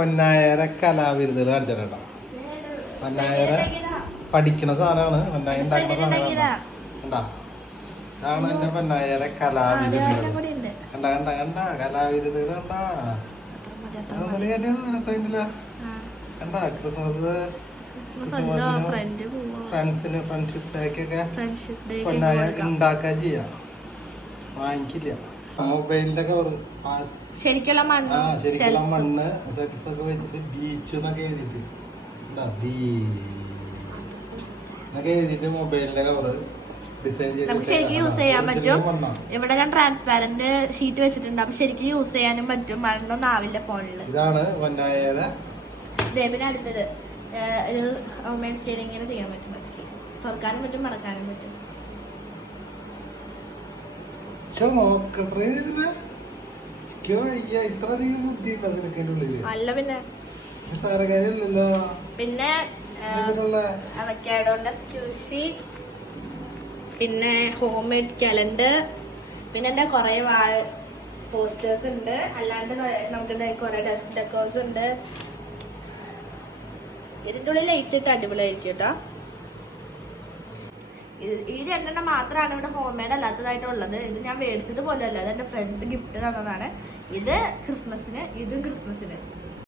പൊന്നായര കലാവിരുന്നുകൾ കാണിച്ചിട്ടുണ്ടോ? പൊന്നായര പഠിക്കണ സാധനമാണ്, പൊന്നായ ഉണ്ടാക്കുന്ന സാധനമാണ്. കണ്ടാ, ഇതാണ് എന്റെ പൊന്നായര കലാവിരുന്നുകൾ. കണ്ട കണ്ട കണ്ട കലാവിരുന്നുകൾ കണ്ടാ, അതുപോലെ കേട്ടില്ല. കണ്ടാ ക്രിസ്മസ് ഫ്രണ്ട്സിന് ഫ്രണ്ട്ഷിപ്പ് ഡേക്കൊക്കെ പൊന്നായ ഉണ്ടാക്കാൻ ചെയ്യാം, വാങ്ങിക്കില്ല. മൊബൈലിന്റെ കവറ് ശരിക്കുള്ള മണ്ണ് സെക്സ് ഒക്കെ വെച്ചിട്ട് ബീച്ച് എന്നൊക്കെ എഴുതിട്ട് എന്നൊക്കെ എഴുതിട്ട് മൊബൈലിന്റെ കവറ് ഡിസൈൻ നമുക്ക് ശരിക്കും യൂസ് ചെയ്യാൻ പറ്റും. ഇവിടെ ഞാൻ ട്രാൻസ്പാരന്റ് ഷീറ്റ് വെച്ചിട്ടുണ്ട്, അപ്പൊ ശരിക്കും യൂസ് ചെയ്യാനും പറ്റും, മണ്ണൊന്നും ആവില്ല ഫോണില്. ഇതാണ് പൊന്നായര. പിന്നെ അടുത്തത് ഒരു ഓൺലൈൻ സ്കെയിലിംഗ് ഇങ്ങനെ ചെയ്യാൻ പറ്റും, തുറക്കാനും പറ്റും മറക്കാനും പറ്റും. അല്ല പിന്നെ അവക്കാഡോന്റെ സ്ക്യൂസി, പിന്നെ ഹോം മെയ്ഡ് കലണ്ടർ, പിന്നെ എന്റെ കൊറേ വാൾ പോസ്റ്റേഴ്സ് ഉണ്ട്. അല്ലാണ്ട് നമുക്ക് കൊറേ ഡെസ്ക് ഡെക്കോർസ് ഉണ്ട്. ഇതിന്റെ ഉള്ളിൽ ലൈറ്റ് ഇട്ട് അടിപൊളിയായിരിക്കും കേട്ടോ. ഈ രണ്ടെണ്ണം മാത്രമാണ് ഇവിടെ ഹോം മെയ്ഡ് അല്ലാത്തതായിട്ടുള്ളത്. ഇത് ഞാൻ മേടിച്ചത് പോലും അല്ല, അത് എന്റെ ഫ്രണ്ട്സ് ഗിഫ്റ്റ് തന്നതാണ്. ഇത് ക്രിസ്മസിന്, ഇതും ക്രിസ്മസിന്.